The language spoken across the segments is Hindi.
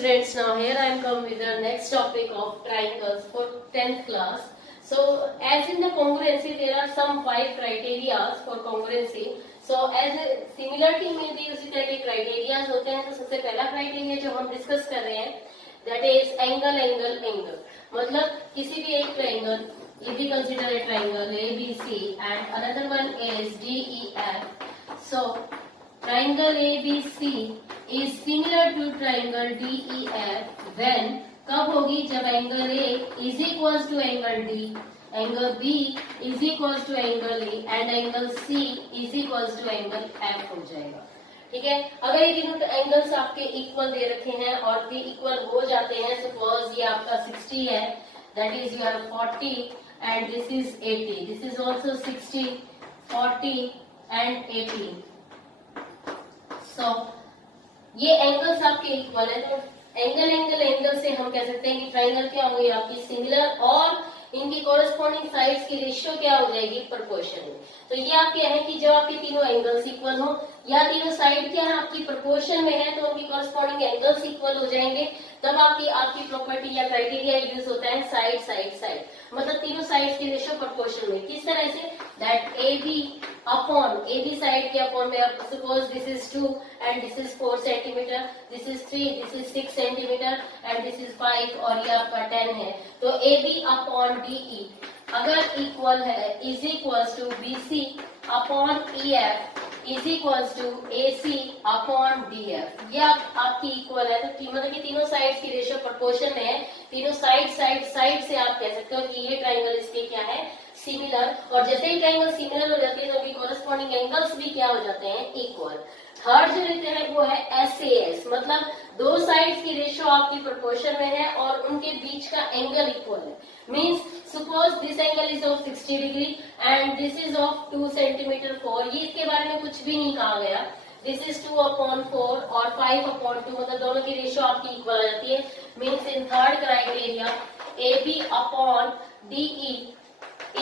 students, now here I am come with the next topic of triangles for 10th class. So as in the congruency there are some 5 criteria for congruency. So as similarity में भी उसी तरह के criteria होते हैं. तो सबसे पहला criteria जो हम discuss कर रहे हैं that is angle angle angle. मतलब किसी भी एक triangle, if we consider a triangle ABC and another one is DEF. So triangle ABC is similar to triangle DEF when कब होगी जब angle A is equals to angle D, angle B is equals to angle A and angle C is equals to angle F हो जाएगा. ठीक है, अगर ये तीनों एंगल्स आपके इक्वल दे रखे हैं और ये इक्वल हो जाते हैं, सपोज ये आपका 60 है, that is your 40 and this is 80, this is also 60, 40 and 80. सो ये एंगल्स आपके इक्वल है. तो एंगल एंगल एंगल से हम कह सकते हैं कि ट्राइंगल क्या होगी आपकी सिमिलर और इनकी कोरस्पॉन्डिंग साइड्स की रेशियो क्या हो जाएगी प्रोपोर्शन. तो ये आप क्या है कि जब आपके तीनों एंगल्स इक्वल हो या तीनों साइड क्या है आपकी प्रोपोर्शन में है तो उनकी कोरस्पॉन्डिंग एंगल्स इक्वल हो जाएंगे. तब आपकी प्रॉपर्टी या क्राइटेरिया यूज होता है साइड साइड साइड, मतलब तीनों साइड्स की रेशियो प्रोपोर्शन में. किस तरह से दैट AB साइड के अपॉन में suppose this is 2 and this is 4 centimetre, this is 3, this is 6 centimetre and this is 5 और ये आपका 10 है. तो AB अपॉन DE अगर इक्वल है is equals to BC upon EF is equals to AC upon DF. ये आपकी इक्वल है. तो मतलब कि तीनों साइड्स की रेशियो प्रोपोर्शन में है. तीनों साइड से आप कह सकते हो कि ये ट्राइंगल इसके क्या है सिमिलर. और जैसे ही ट्राइंगल सिमिलर हो जाते हैं तो उनकी कोरस्पॉन्डिंग एंगल्स भी क्या हो जाते हैं इक्वल. थर्ड जो रहते हैं वो है SAS, मतलब दो साइड्स की रेशियो आपकी प्रोपोर्शन में है और उनके बीच का एंगल इक्वल है. Means suppose this angle is of 60 degree and this is of 2 centimetre 4. ये इसके बारे में कुछ भी नहीं कहा गया. दिस इज 2 अपॉन 4 और 5 अपॉन 2, मतलब दोनों की रेशियो आपकी इक्वल आ जाती है. Means in third criteria AB upon DE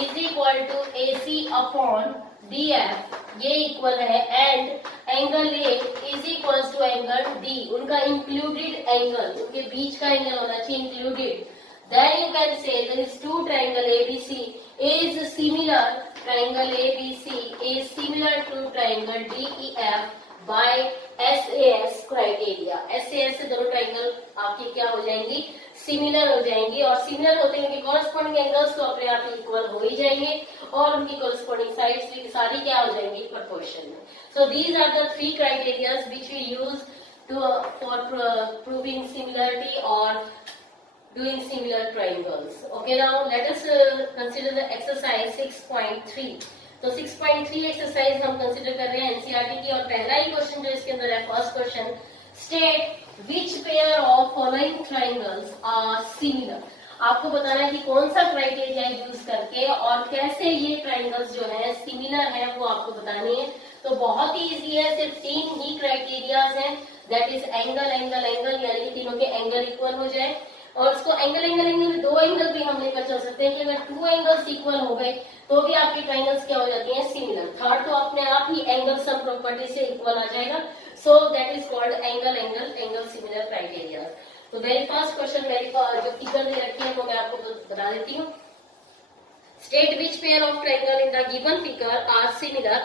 is equal to AC upon DF ये इक्वल है and angle A is equal to angle D, उनका इंक्लूडेड एंगल, उनके बीच का एंगल होना चाहिए included. Then you can say there is two triangle ABC is similar. Triangle ABC is similar to triangle DEF by SAS criteria. SAS से दोनों ट्राइंगल आपकी क्या हो जाएंगी सिमिलर हो जाएंगी. और सिमिलर होते हैं कि कॉरस्पॉन्डिंग एंगल्स तो अपने आप इक्वल हो ही जाएंगे और उनकी कॉरस्पॉन्डिंग साइड्स भी सारी क्या हो जाएंगी प्रोपोर्शन में. So these are the 3 criterias which we use for proving similarity or doing similar triangles. Okay, now let us consider the exercise 6.3. तो 6.3 एक्सरसाइज हम कंसिडर कर रहे हैं एनसीईआरटी की और पहला ही क्वेश्चन जो इसके अंदर है first question, state which pair of following triangles are similar. आपको बताना है कि कौन सा क्राइटेरिया यूज करके और कैसे ये ट्राइंगल्स जो है सिमिलर है वो आपको बतानी है. तो बहुत ही इजी है, सिर्फ 3 ही क्राइटेरियाज हैं, that is angle angle angle, यानी कि तीनों के एंगल इक्वल हो जाए. और उसको एंगल एंगल एंगल में 2 एंगल भी हम लेकर चल सकते हैं कि अगर 2 एंगल्स इक्वल हो गए तो भी आपकी ट्राइंगल्स क्या हो जाती हैं सिमिलर. थर्ड तो अपने आप ही एंगल सम प्रॉपर्टी से इक्वल आ जाएगा. So that is called angle angle angle similar criteria. तो वेरी फर्स्ट क्वेश्चन मेरे जो फिगर दे रखी है वो मैं आपको बता देती हूँ. State which pair of triangle in the given figure are similar,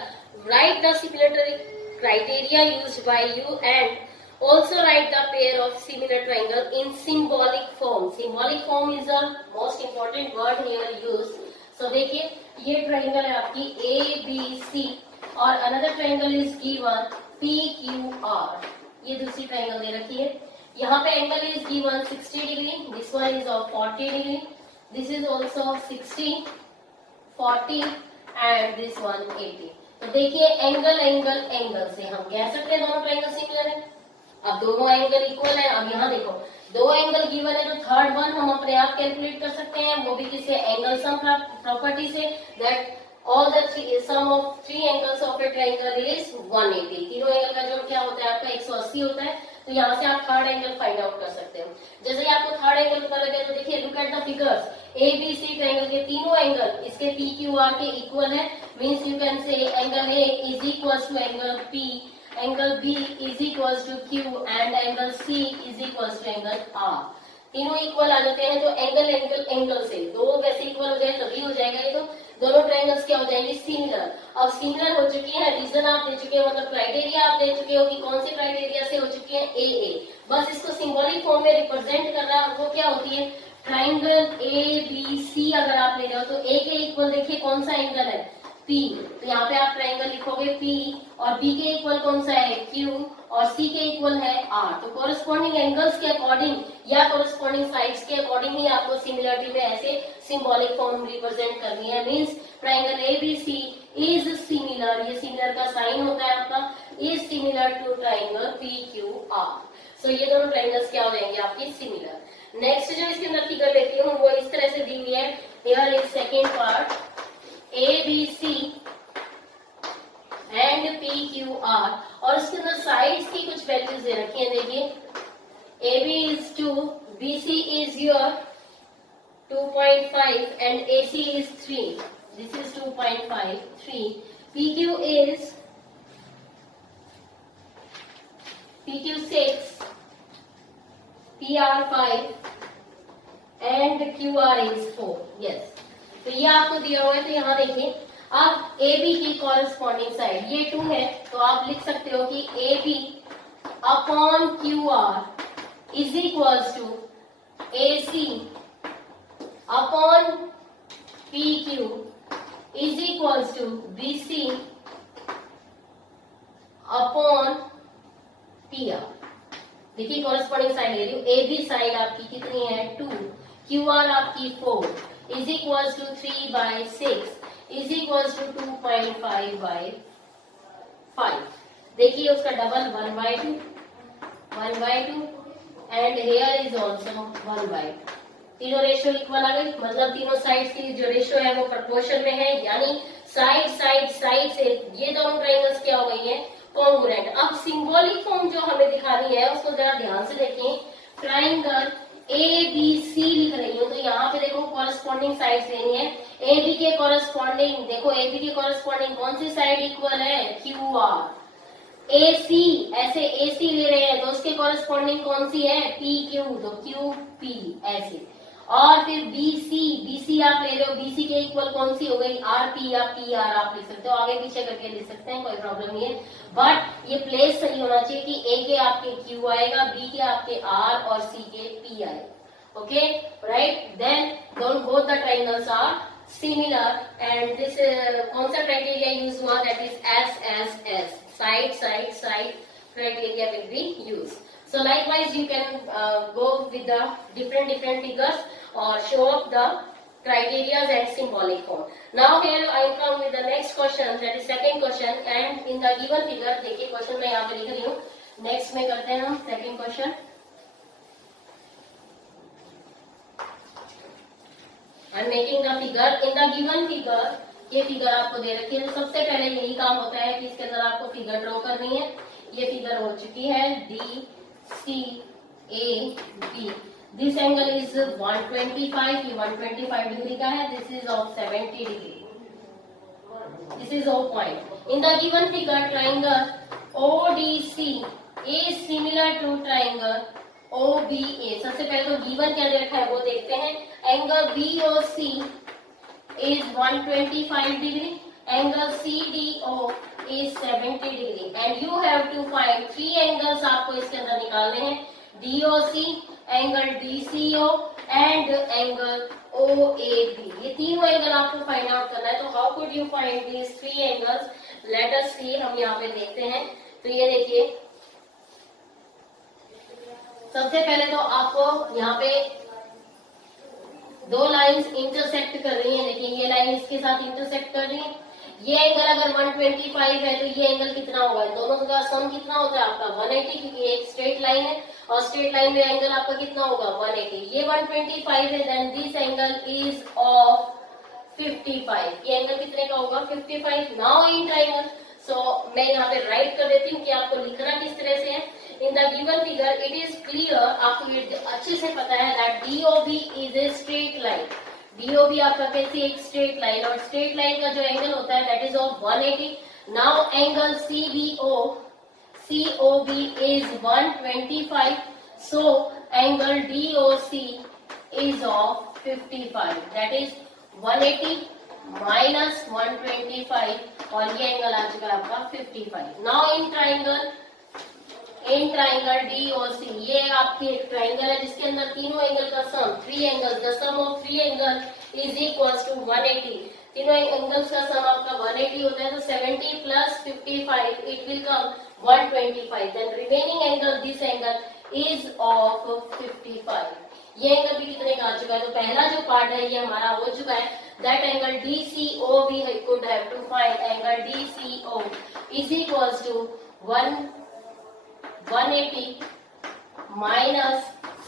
write the similarity criteria used by you and also write the pair of similar triangle in symbolic form. Symbolic form is the most important word here used. So देखिए ये ट्राइंगल है आपकी ABC और another triangle is given PQR. ये दूसरी ट्राइंगल दे रखी है. यहाँ पे angle is given 60 degree, this one is of 40 degree, this is also 60, 40 and this one 80. तो देखिए एंगल एंगल एंगल से हम कह सकते हैं दोनों ट्राइंगल सिमिलर है. अब दोनों एंगल इक्वल है. अब यहाँ देखो 2 एंगल गिवन है तो थर्ड वन हम अपने आप कैलकुलेट कर सकते हैं, वो भी किसी एंगल सम प्रॉपर्टी से, that all the sum of 3 angles of a triangle is 180. तीनों एंगल का जो क्या होता है आपका 180 होता है. तो यहाँ से आप थर्ड एंगल फाइंड आउट कर सकते हो. जैसे ही आपको थर्ड एंगल पता लगे तो देखिए look at the figures. ABC triangle के तीनों एंगल इसके PQR के इक्वल है. Means you can say angle A is equal to angle P angle B is equals to Q and angle C is equals to angle R. तीनों इक्वल आ जाते हैं तो एंगल एंगल एंगल से दो वैसे इक्वल हो जाए तभी हो जाएगा ये। तो दोनों ट्रायंगल्स क्या हो जाएंगे, सिमिलर। अब सिमिलर हो चुकी है, रीजन आप दे चुके हो, मतलब क्राइटेरिया आप दे चुके हो कि कौन से क्राइटेरिया से हो चुकी है, ए। बस इसको सिंबॉलिक फॉर्म में रिप्रेजेंट करना, वो क्या होती है, ट्राइंगल ए बी सी अगर आप ले रहे हो तो ए के इक्वल देखिए कौन सा एंगल है, पी। तो यहाँ पे आप ट्राइंगल लिखोगे पी, और बी के इक्वल कौन सा है, क्यू, और सी के इक्वल है आर। तो कोरस्पॉन्डिंग एंगल्स के अकॉर्डिंग या कोरस्पॉन्डिंग साइड्स के अकॉर्डिंग ही आपको सिमिलरिटी में ऐसे सिंबॉलिक फॉर्म रिप्रेजेंट करनी है। Means triangle A B C is similar, ये सिमिलर का साइन होता है आपका, is similar to triangle P Q R. So ये दोनों ट्राइंगल्स क्या हो जाएंगे आपकी, सिमिलर। नेक्स्ट जो इसके अंदर फिगर लेती हूँ वो इस तरह से दी हुई है। Here is second part, A B C and P Q R, और उसके अंदर साइड्स की कुछ वैल्यूज दे रखी है। देखिए A B is 2, B C is your 2.5 and A C is 3, this is 2.5 3, P Q is PQ 6, PR 5 and QR is 4। यस, तो ये आपको दिया हुआ है। तो यहाँ देखिए अब AB की कॉरेस्पॉन्डिंग साइड ये 2 है, तो आप लिख सकते हो कि AB upon QR is equals to AC upon PQ is equals to BC upon PR। देखिए कॉरेस्पॉन्डिंग साइड ले रही हूँ, ए बी साइड आपकी कितनी है 2, क्यू आर आपकी 4 is equals to 3/6 is equals to 2.5/5। देखिए उसका double 1/2 and here is also 1/2। तीनों रेशियो इक्वल आ गई, मतलब तीनों साइड की जो रेशियो है वो प्रपोर्शन में है, यानी साइड साइड साइड से ये दोनों ट्राइंगल्स क्या हो गई है, कॉन्ग्रुएंट। अब सिंबॉलिक फॉर्म जो हमें दिखानी है उसको जरा ध्यान से देखें। ट्राइंगल ए बी सी लिख रही हूँ, तो यहाँ पे देखो कॉरेस्पॉन्डिंग साइड्स लेनी है। ए बी के कॉरेस्पॉन्डिंग, देखो ए बी के कॉरेस्पॉन्डिंग कौन सी साइड इक्वल है, क्यू आर। ए सी, ऐसे ए सी ले रहे हैं तो उसके कॉरेस्पॉन्डिंग कौन सी है, पी क्यू, तो क्यू पी ऐसे। और फिर बीसी आप ले रहे हो, बीसी के इक्वल कौन सी हो गई, आरपी या पी आर आप लिख सकते हो, आगे पीछे करके लिख सकते हैं, कोई प्रॉब्लम नहीं है। बट ये प्लेस सही होना चाहिए कि ए के आपके क्यू आएगा, बी के आपके आर और सी के पी आएगा। Okay right, then both the triangles are similar and this कौन सा क्राइटेरिया यूज हुआ, that is S, side side side criteria will be used. So likewise you can go with the different figures or show up the criteria and symbolic form. Now here I come with the next question, that is second question, and in the given figure देखिए क्वेश्चन मैं यहाँ पे लिख रही हूँ। नेक्स्ट में करते हैं हम second question. I am making the figure in the given figure। ये फिगर आपको दे रखी है, तो सबसे पहले यही काम होता है कि इसके अंदर आपको फिगर ड्रॉ करनी है। ये फिगर हो चुकी है D C A B. This angle is 125, ये 125 डिग्री का है, this is of 70 degree, this is O point. In the given figure triangle ODC is similar to triangle OBA। सबसे पहले तो गिवन क्या दे रखा है वो देखते हैं। Angle BOC is 125 degree, angle CDO is 70 degree, and you have to find 3 angles आपको इसके अंदर निकालने हैं, DOC, angle DCO and angle OAB। ये तीनों एंगल आपको फाइंड आउट करना है। तो how could you find these 3 angles? Let us see, हम यहाँ पे देखते हैं। तो ये देखिए सबसे पहले तो आपको यहाँ पे दो लाइंस इंटरसेक्ट कर रही हैं। देखिए ये लाइन इसके साथ इंटरसेक्ट कर रही है। ये एंगल अगर 125 है तो ये एंगल कितना होगा, दोनों का सम कितना होता है आपका 180, क्योंकि एक स्ट्रेट लाइन है और स्ट्रेट लाइन में एंगल आपका कितना होगा 180। ये 125 है, then this angle is of 55। ये एंगल कितने का होगा 55। नाउ इन ट्राइंगल, सो मैं यहाँ पे राइट कर देती हूँ कि आपको लिखना किस तरह से है। इन the given figure it is clear, आपको ये अच्छे से पता है that DOB is a straight line. DOB आपका कैसी एक स्ट्रेट लाइन, और स्ट्रेट लाइन का जो एंगल होता है that is of 180। Now angle CBO COB is 125. So angle DOC is of 55. That is 180 minus 125 और ये एंगल आ चुका है आपका 55. Now in triangle DOC, ये आपकी एक ट्राइंगल है जिसके अंदर तीनों एंगल का sum, 3 angles, the sum of 3 angle is equals to 180. तीनों एंगल्स का सम आपका 180 होता है, तो 70 plus 55 it will come 125. Then remaining angle, this angle is of 55. ये एंगल भी कितने का आ चुका है, तो पहला जो पार्ट है ये हमारा हो चुका है. That angle DCO we could have to find. Angle DCO is equals to 180 minus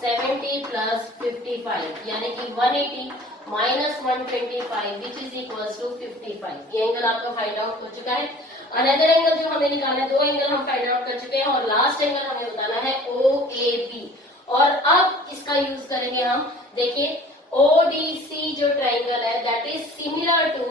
70 plus 55, यानी कि 180 minus 125 which is equals to 55. ये एंगल आपका फाइंड आउट हो चुका है. अनदर एंगल जो हमें निकालना है, 2 एंगल हम फाइंड आउट कर चुके हैं और लास्ट एंगल हमें बताना है OAB. और अब इसका यूज करेंगे हम. देखिए ODC जो ट्राइंगल है that is similar to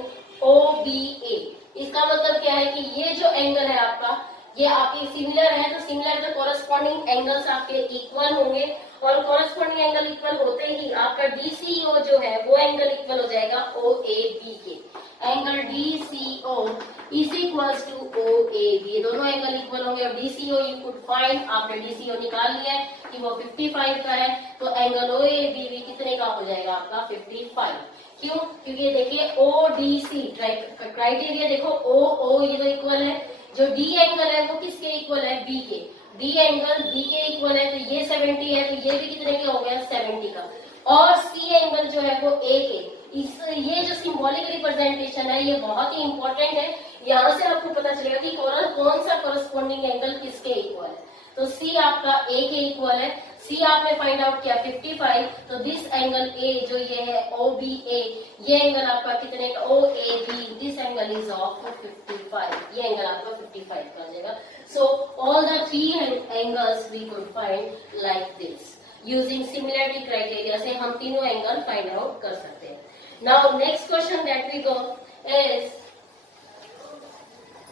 OBA. इसका मतलब क्या है कि ये जो एंगल है आपका, ये आपके सिमिलर है, तो सिमिलर तो कोरस्पॉन्डिंग एंगल्स आपके इक्वल होंगे और कोरस्पॉन्डिंग एंगल इक्वल होते ही आपका DCO जो है वो एंगल इक्वल हो जाएगा OAB के. Angle DCO is equals to OAB. दोनों एंगल इक्वल होंगे और DCO यू कुड फाइंड, आपने DCO निकाल लिया है कि वो 55 का है, तो एंगल OAB भी कितने का हो जाएगा आपका 55. क्यों? क्योंकि देखिए ODC क्राइटेरिया देखो, OO ये तो इक्वल है, जो D एंगल है वो किसके इक्वल है, B के. D एंगल B के इक्वल है, तो ये 70 है, तो ये भी कितने का हो गया 70 का. और C एंगल जो है वो A के. ये जो सिंबॉलिक रिप्रेजेंटेशन है ये बहुत ही इंपॉर्टेंट है. यहाँ से आपको पता चलेगा कि कौन सा कोरस्पॉन्डिंग एंगल किसके इक्वल है. तो C आपका A के इक्वल है. C आपने फाइंड आउट किया 55, तो दिस एंगल A जो ये है OBA, ये एंगल आपका कितने का OAB, this angle is of 55. ये एंगल आपका 55 का आ जाएगा. So all the 3 angles we could find like this. Using similarity criteria से हम तीनों एंगल फाइंड आउट कर सकते हैं. Now next question that we go is,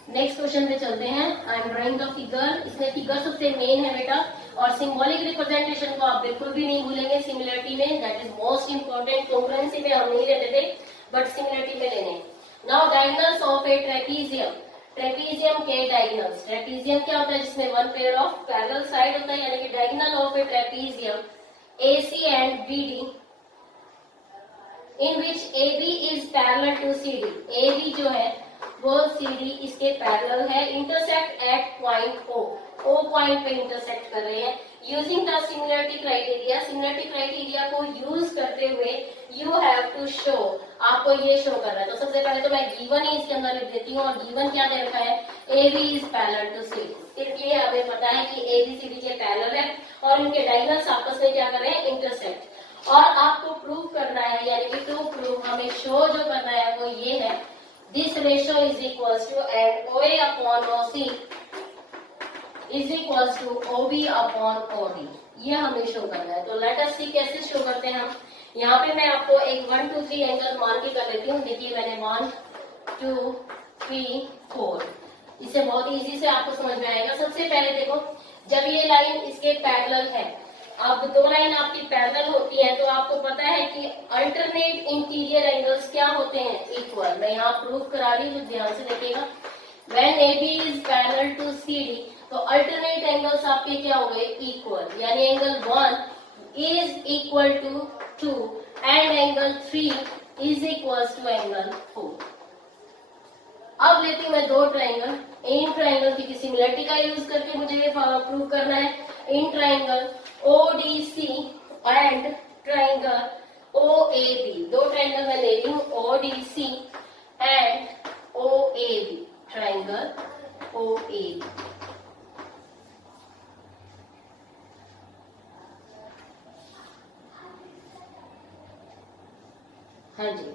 next question में चलते हैं. I am drawing the figure. इसमें फिगर सबसे मेन है बेटा, और सिंबॉलिक रिप्रेजेंटेशन को आप बिल्कुल भी नहीं भूलेंगे सिमिलरिटी में. That is most important. Concurrency में हम नहीं लेते थे बट सिमिलरिटी में लेने. Now diagonals of A trapezium. Trapezium के डायगोनल्स. ट्रेपीजियम क्या होता है, जिसमें 1 पेयर ऑफ पैरेलल साइड होता है, यानी कि diagonal of A trapezium AC and BD in which AB is parallel to CD. AB जो है वो CD इसके पैरेलल है. Intersect at point O point पे इंटरसेक्ट कर रहे हैं. Using the similarity criteria. Similarity criteria को यूज करते हुए यू हैव टू शो, आपको ये शो करना है. तो सबसे पहले तो मैं गिवन ही इसके अंदर लिख देती हूँ. और गिवन क्या दे रखा है, AB is parallel to CD. सिर्फ ये हमें पता है कि AB CD के पैरेलल है और इनके डायगोनल्स आपस में क्या कर रहे हैं, इंटरसेक्ट. और आपको प्रूव करना है, यानी कि टू प्रूव, हमें शो जो करना है वो ये है, this ratio is equals to and OA upon OC is equals to OB upon OD. ये हमें शो करना है. तो लेट अस सी कैसे शो करते हैं हम. यहाँ पे मैं आपको एक 1 2 3 एंगल मान के कर लेती हूँ. देखिए मैंने 1 2 3 4. इससे बहुत इजी से आपको समझ में आएगा. सबसे पहले देखो, जब ये लाइन इसके पैरेलल है, अब 2 लाइन आपकी पैरेलल होती है, तो आपको पता है कि अल्टरनेट इंटीरियर एंगल्स क्या होते हैं, इक्वल. मैं यहाँ प्रूव करा रही हूँ, तो ध्यान से देखिएगा. When AB is parallel to CD, तो अल्टरनेट एंगल्स आपके क्या हो गए, इक्वल. यानी angle 1 is equal to 2 and angle 3 is equal to angle 4. अब लेती हूँ मैं 2 ट्राइंगल. इन ट्राइंगल की सिमिलरिटी का यूज करके मुझे ये प्रूव करना है. In triangle ODC and triangle OAB. 2 triangle मैं ले रही हूँ, ODC and OAB. Triangle OAB. हाँ जी,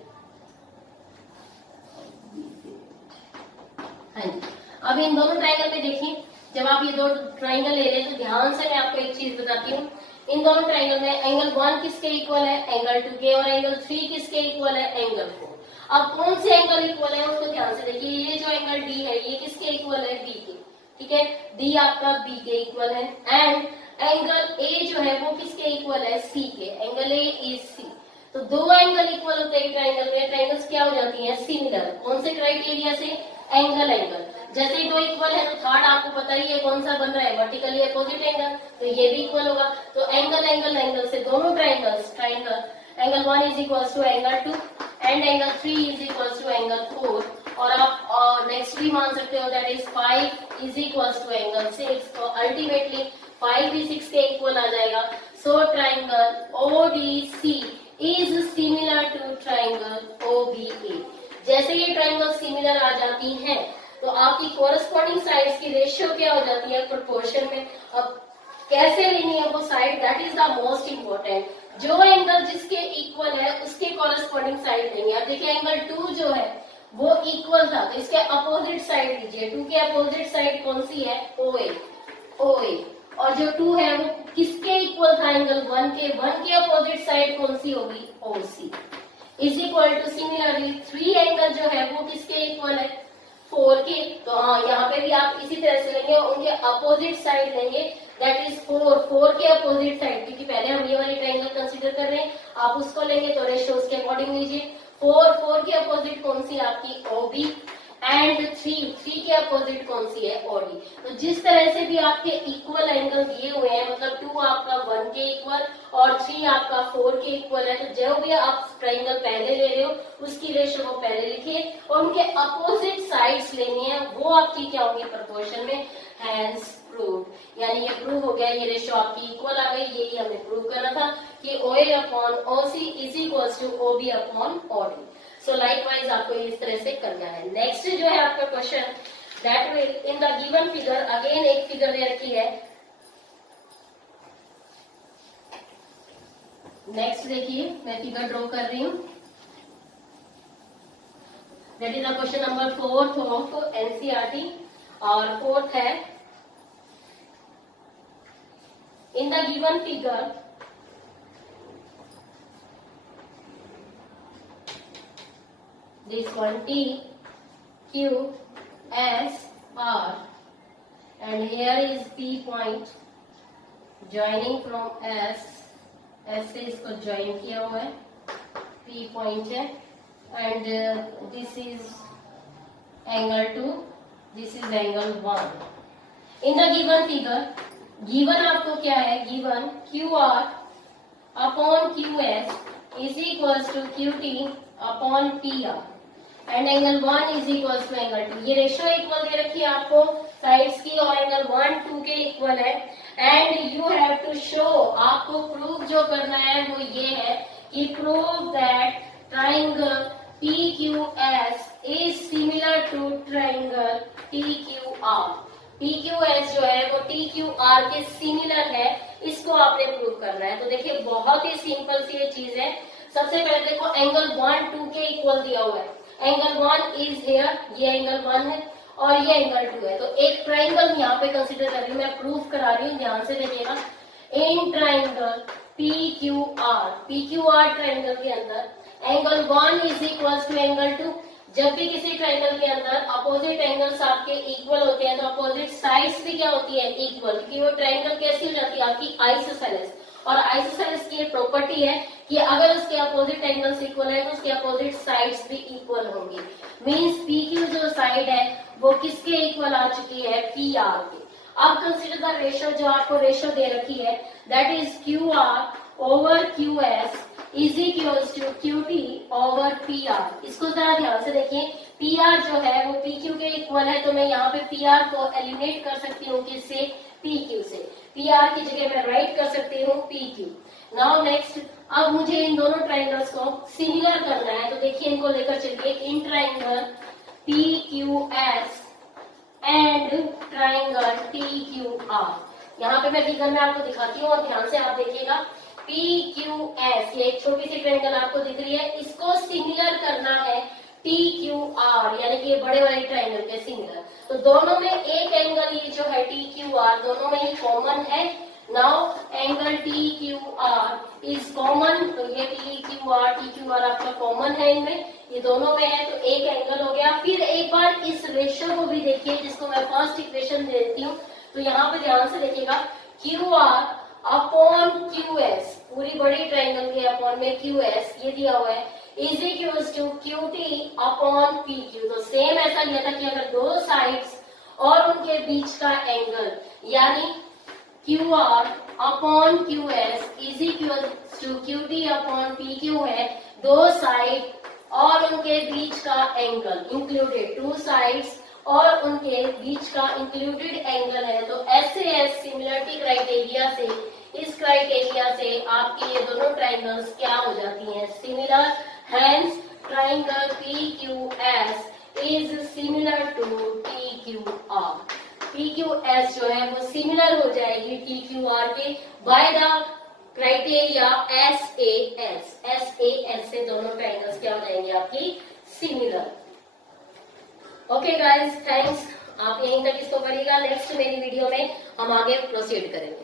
हाँ जी. अब इन दोनों ट्राइंगल में देखिए, जब आप ये 2 ट्राइंगल ले रहे हैं तो ध्यान से मैं आपको एक चीज बताती हूँ. इन दोनों ट्राइंगल में एंगल 1 किसके इक्वल है, एंगल 2 के, और एंगल 3 किसके इक्वल है, एंगल 4. अब कौन से एंगल इक्वल है उसको ध्यान से देखिए. ये जो एंगल D है ये किसके इक्वल है, B के. ठीक है, डी आपका बी के इक्वल है, एंड एंगल ए जो है वो किसके इक्वल है, सी के, एंगल ए इज सी। तो दो एंगल इक्वल होते हैं ट्राइंगल में, ट्राइंगल्स क्या हो जाती हैं, सिमिलर। कौन से क्राइटेरिया से, एंगल एंगल। जैसे ही दो इक्वल है तो थर्ड आपको पता ही है कौन सा बन रहा है, वर्टिकली अपोजिट एंगल, तो ये भी इक्वल होगा। तो एंगल एंगल एंगल से दोनों triangles, triangle angle 1 is equal to angle 2 and angle 3 is equal to angle 4, और आप नेक्स्ट भी मान सकते हो, that is 5 is equal to angle 6। तो अल्टीमेटली 5 भी 6 के इक्वल आ जाएगा। So triangle ODC is similar to triangle OBA। जैसे ये ट्राइंगल सिमिलर आ जाती हैं तो आपकी कोरस्पॉन्डिंग साइड्स की रेशियो क्या हो जाती है, प्रोपोर्शन में। अब कैसे लेनी है वो side, that is the most important. जो एंगल जिसके इक्वल है उसके कोरस्पॉन्डिंग साइड लेंगे। अब देखिए एंगल 2 जो है वो इक्वल था तो इसके अपोजिट साइड लीजिए। 2 के अपोजिट साइड कौन सी है, OA। और जो 2 है वो किसके इक्वल था, एंगल 1 के। 1 के अपोजिट साइड कौन सी होगी, OC is equal two similarly 3 angle जो है वो किसके इक्वल है, 4 के। तो हाँ, यहाँ पे भी आप इसी तरह से लेंगे, उनके अपोजिट साइड लेंगे, दैट इज 4 के अपोजिट साइड, क्योंकि पहले हम ये वाली ट्राइंगल कंसीडर कर रहे हैं, आप उसको लेंगे तो रेशियो उसके अकॉर्डिंग लीजिए। 4 के अपोजिट कौन सी आपकी, OB, एंड 3 के अपोजिट कौन सी है, OD। तो जिस तरह से भी आपके इक्वल एंगल दिए हुए हैं, मतलब 2 आपका 1 के इक्वल और 3 आपका 4 के इक्वल है, तो जो भी आप ट्राइंगल पहले ले रहे हो उसकी रेशियो को पहले लिखिए और उनके अपोजिट साइड्स लेनी है, वो आपकी क्या होगी, प्रोपोर्शन में। हैंस प्रूव, यानी ये प्रूव हो गया, ये रेशियो आपकी इक्वल आ गई। यही हमें प्रूव करना था कि OA upon OC is equal to OB upon OD। So likewise आपको इस तरह से करना है। नेक्स्ट जो है आपका question, that will in the given figure, again एक फिगर दे रखी है। नेक्स्ट देखिए मैं फिगर ड्रॉ कर रही हूं, that is the question number 4 of NCERT, और 4th है, इन the given figure this one T, Q, S, R, and here is P point joining from S से इसको ज्वाइन किया हुआ है, P point है, and this is angle 2, this is angle 1. In the given figure, given आपको क्या है, given QR upon QS is equals to QT upon PR and angle 1 is equal to angle 2। ये रेशियो इक्वल दे रखी है आपको साइड्स की, और एंगल 1 2 के इक्वल है। And you have to show, आपको प्रूव जो करना है वो ये है कि prove that triangle PQS is similar to triangle PQR। PQS जो है वो TQR के सिमिलर है, इसको आपने प्रूव करना है। तो देखिए बहुत ही सिंपल सी ये चीज है। सबसे पहले देखो एंगल 1 2 के इक्वल दिया हुआ है, एंगल 1 इज हियर, ये एंगल 1 है और ये एंगल 2 है। तो एक ट्राइंगल यहाँ पे कंसीडर कर रही हूँ, मैं प्रूफ करा रही हूँ, ध्यान से देखिएगा। इन ट्राइंगल PQR ट्राइंगल के अंदर angle 1 is equal to angle 2। जब भी किसी ट्राइंगल के अंदर अपोजिट एंगल्स आपके इक्वल होते हैं तो अपोजिट साइड्स भी क्या होती है, इक्वल, क्योंकि वो ट्राइंगल कैसी हो जाती है आपकी, आइसोसेलेस। और आइसोसेलेस की प्रॉपर्टी है कि अगर उसके अपोजिट एंगल्स इक्वल है तो उसके अपोजिट साइड्स भी इक्वल होंगी। मींस PQ जो साइड है वो किसके इक्वल आ चुकी है, PR के। अब कंसीडर द रेशियो, जो आपको रेशियो दे रखी है, that is QR over QS is equals to QT over PR। इसको जरा ध्यान से देखिए, PR जो है वो PQ के इक्वल है, तो मैं यहाँ पे PR को एलिमिनेट कर सकती हूँ किससे, PQ से। PR की जगह मैं राइट कर सकती हूँ PQ। नाउ नेक्स्ट, अब मुझे इन दोनों ट्राइंगल्स को सिमिलर करना है, तो देखिए इनको लेकर चलिए। In triangle PQS and triangle TQR, यहाँ पे मैं फिगर में आपको दिखाती हूँ और ध्यान से आप देखिएगा। PQS, ये एक छोटी सी ट्राइंगल आपको दिख रही है, इसको सिमिलर करना है TQR, यानी कि ये बड़े वाले ट्राइंगल के सिमिलर। तो दोनों में एक एंगल ये जो है TQR, दोनों में ही कॉमन है, now angle T Q are is common, तो ये टी क्यू आर आपका कॉमन है, इनमें ये दोनों में है, तो एक एंगल हो गया। फिर एक बार इस रेशियो को भी देखिए, जिसको मैं फर्स्ट इक्वेशन देती हूँ, तो यहाँ पे ध्यान से देखिएगा, Q R upon Q S, पूरी बड़ी ट्राइंगल के अपॉन में क्यू एस ये दिया हुआ है, is equals to Q T upon P Q. तो सेम ऐसा लिया था कि अगर दो साइड्स और उनके बीच का एंगल यानी Q R upon Q S is equal to Q T upon P Q है, दो साइड और उनके बीच का एंगल इंक्लूडेड, टू साइड्स और उनके बीच का इंक्लूडेड एंगल है। तो एसएएस सिमिलरिटी क्राइटेरिया से, इस क्राइटेरिया से आपकी ये दोनों ट्राइंगल्स क्या हो जाती हैं, similar. Hence triangle P Q S is similar to T Q R. P Q S जो है वो सिमिलर हो जाएगी टी क्यू आर के by the criteria SAS. SAS से दोनों ट्राइंगल्स क्या हो जाएंगे आपकी, सिमिलर। Okay guys, thanks. आप यहीं तक इसको पढ़िएगा, नेक्स्ट मेरी वीडियो में हम आगे प्रोसीड करेंगे।